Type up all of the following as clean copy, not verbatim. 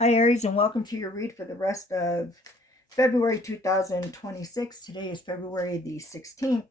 Hi, Aries, and welcome to your read for the rest of February 2026. Today is February the 16th,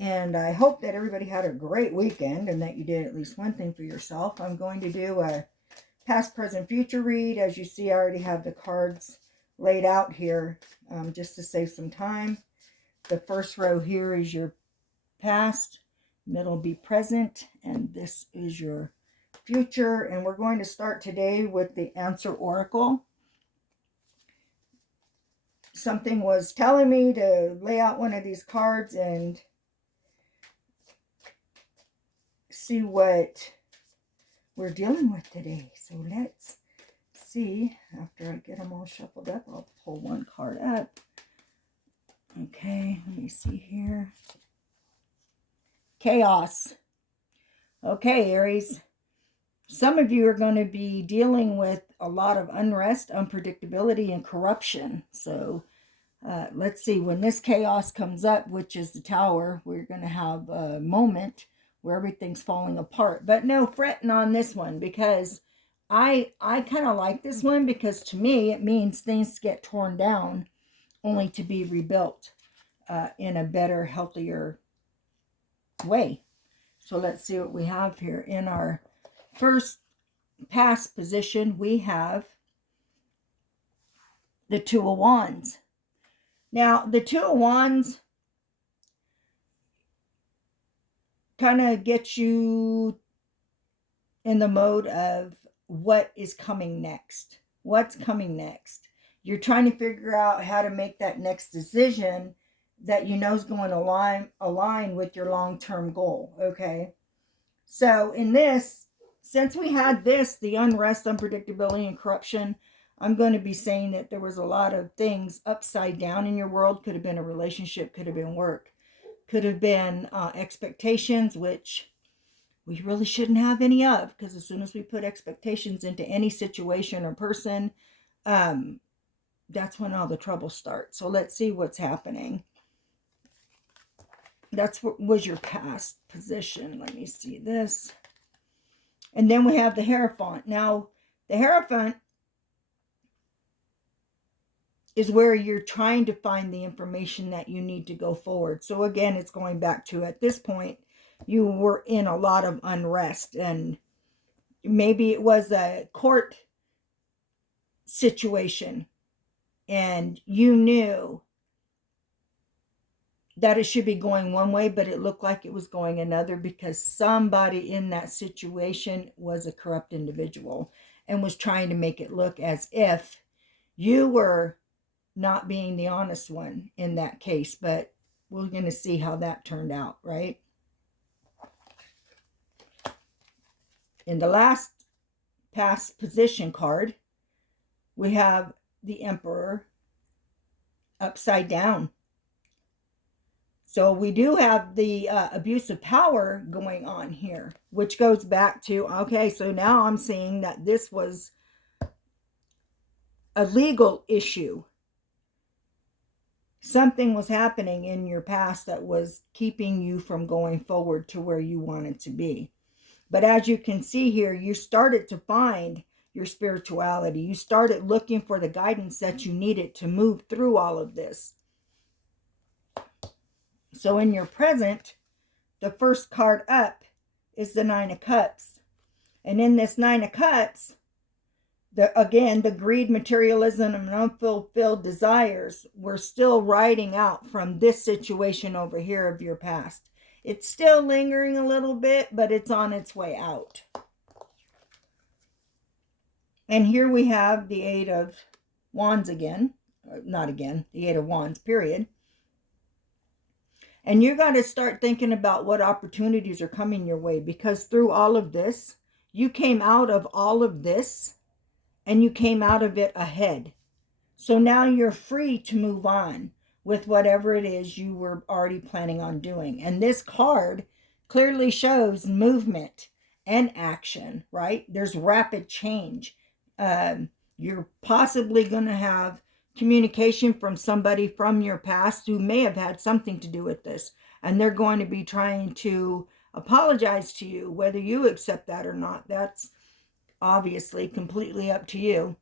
and I hope that everybody had a great weekend and that you did at least one thing for yourself. I'm going to do a past, present, future read. As you see, I already have the cards laid out here just to save some time. The first row here is your past, middle be present, and this is your future. And we're going to start today with the answer oracle. Something was telling me to lay out one of these cards and see what we're dealing with today. So let's see. After I get them all shuffled up, I'll pull one card up. Okay, let me see here. Chaos. Okay, Aries. Some of you are going to be dealing with a lot of unrest, unpredictability, and corruption. So let's see, when this chaos comes up, which is the Tower, we're going to have a moment where everything's falling apart. But no fretting on this one, because I kind of like this one, because to me it means things get torn down only to be rebuilt in a better, healthier way. So let's see what we have here. In our first past position, we have the Two of Wands. Now, the Two of Wands kind of gets you in the mode of what is coming next. What's coming next? You're trying to figure out how to make that next decision that you know is going to align with your long-term goal, okay? So in this, since we had this, the unrest, unpredictability, and corruption, I'm going to be saying that there was a lot of things upside down in your world. Could have been a relationship, could have been work, could have been expectations, which we really shouldn't have any of, because as soon as we put expectations into any situation or person, that's when all the trouble starts. So let's see what's happening. That's what was your past position. Let me see this. And then we have the Hierophant. Now, the Hierophant is where you're trying to find the information that you need to go forward. So again, it's going back to, at this point, you were in a lot of unrest, and maybe it was a court situation and you knew that it should be going one way, but it looked like it was going another, because somebody in that situation was a corrupt individual and was trying to make it look as if you were not being the honest one in that case. But we're going to see how that turned out, right? In the last past position card, we have the Emperor upside down. So we do have the abuse of power going on here, which goes back to, okay, so now I'm seeing that this was a legal issue. Something was happening in your past that was keeping you from going forward to where you wanted to be. But as you can see here, you started to find your spirituality. You started looking for the guidance that you needed to move through all of this. So in your present, the first card up is the Nine of Cups. And in this Nine of Cups, again, the greed, materialism, and unfulfilled desires were still riding out from this situation over here of your past. It's still lingering a little bit, but it's on its way out. And here we have the Eight of Wands again. Not again, the Eight of Wands, period. And you got to start thinking about what opportunities are coming your way, because through all of this, you came out of all of this and you came out of it ahead. So now you're free to move on with whatever it is you were already planning on doing. And this card clearly shows movement and action, right? There's rapid change. You're possibly going to have communication from somebody from your past who may have had something to do with this, and they're going to be trying to apologize to you. Whether you accept that or not, that's obviously completely up to you.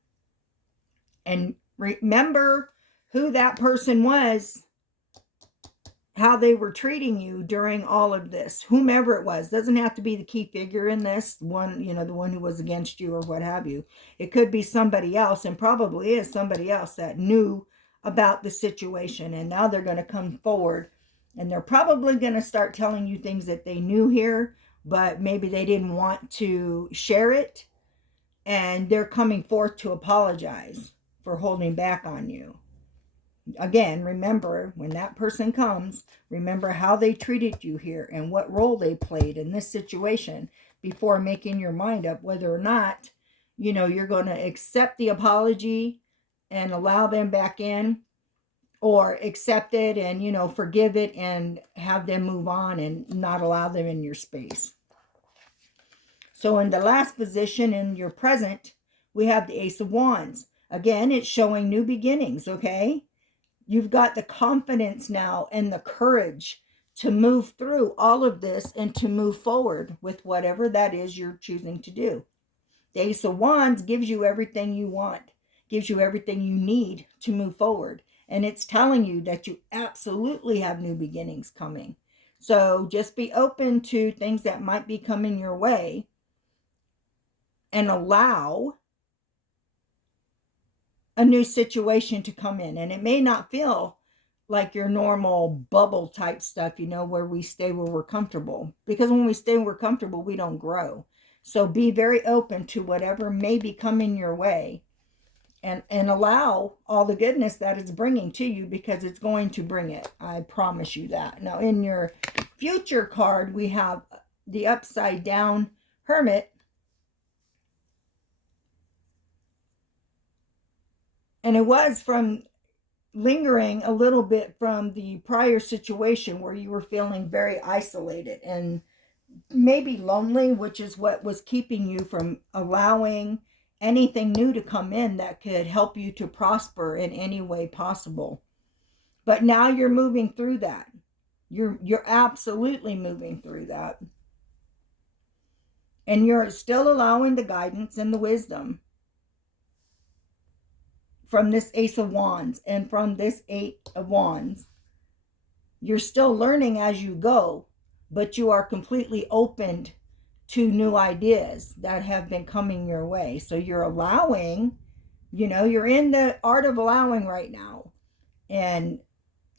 And remember who that person was, how they were treating you during all of this, whomever it was. Doesn't have to be the key figure in this one, the one who was against you or what have you. It could be somebody else, and probably is somebody else that knew about the situation, and now they're going to come forward, and they're probably going to start telling you things that they knew here, but maybe they didn't want to share it, and they're coming forth to apologize for holding back on you. Again, remember, when that person comes, remember how they treated you here and what role they played in this situation before making your mind up whether or not, you're going to accept the apology and allow them back in, or accept it and, forgive it and have them move on and not allow them in your space. So in the last position in your present, we have the Ace of Wands. Again, it's showing new beginnings, okay? You've got the confidence now and the courage to move through all of this and to move forward with whatever that is you're choosing to do. The Ace of Wands gives you everything you want, gives you everything you need to move forward. And it's telling you that you absolutely have new beginnings coming. So just be open to things that might be coming your way and allow a new situation to come in. And it may not feel like your normal bubble type stuff, where we stay where we're comfortable. Because when we stay where we're comfortable, we don't grow. So be very open to whatever may be coming your way, and allow all the goodness that it's bringing to you, because it's going to bring it. I promise you that. Now, in your future card, we have the upside down Hermit. And it was from lingering a little bit from the prior situation where you were feeling very isolated and maybe lonely, which is what was keeping you from allowing anything new to come in that could help you to prosper in any way possible. But now you're moving through that. You're absolutely moving through that. And you're still allowing the guidance and the wisdom from this Ace of Wands and from this Eight of Wands. You're still learning as you go, but you are completely opened to new ideas that have been coming your way. So you're allowing, you're in the art of allowing right now, and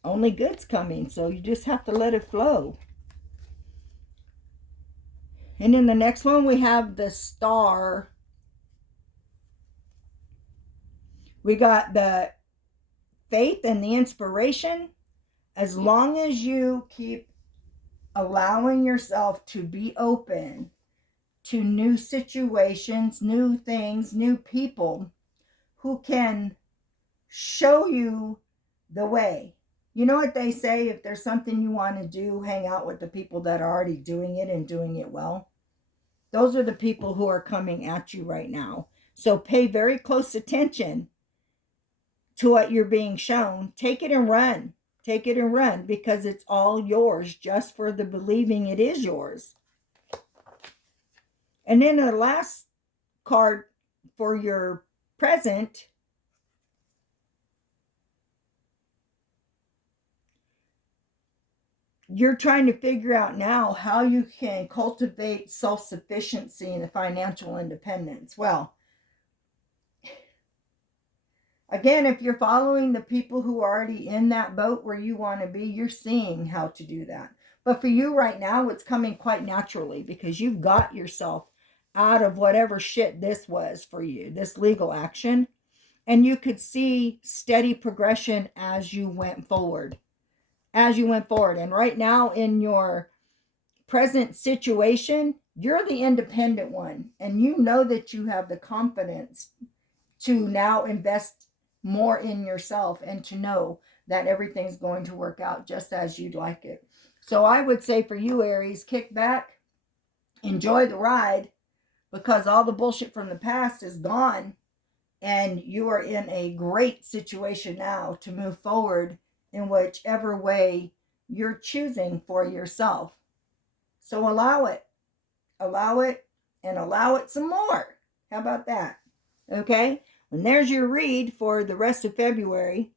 only good's coming. So you just have to let it flow. And in the next one, we have the Star. We got the faith and the inspiration. As long as you keep allowing yourself to be open to new situations, new things, new people who can show you the way. You know what they say? If there's something you want to do, hang out with the people that are already doing it and doing it well. Those are the people who are coming at you right now. So pay very close attention to what you're being shown. Take it and run. Take it and run, because it's all yours just for the believing it is yours. And then the last card for your present, you're trying to figure out now how you can cultivate self-sufficiency and financial independence. Well, again, if you're following the people who are already in that boat where you want to be, you're seeing how to do that. But for you right now, it's coming quite naturally, because you've got yourself out of whatever shit this was for you, this legal action. And you could see steady progression as you went forward. And right now, in your present situation, you're the independent one, and you know that you have the confidence to now invest more in yourself and to know that everything's going to work out just as you'd like it. So I would say for you, Aries, kick back, enjoy the ride, because all the bullshit from the past is gone, and you are in a great situation now to move forward in whichever way you're choosing for yourself. So allow it, and allow it some more. How about that? Okay. And there's your read for the rest of February.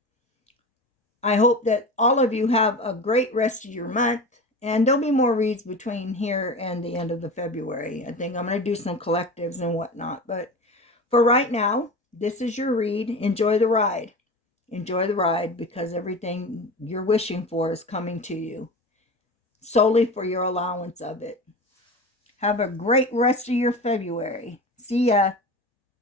I hope that all of you have a great rest of your month. And there'll be more reads between here and the end of the February. I think I'm going to do some collectives and whatnot. But for right now, this is your read. Enjoy the ride. Enjoy the ride, because everything you're wishing for is coming to you solely for your allowance of it. Have a great rest of your February. See ya.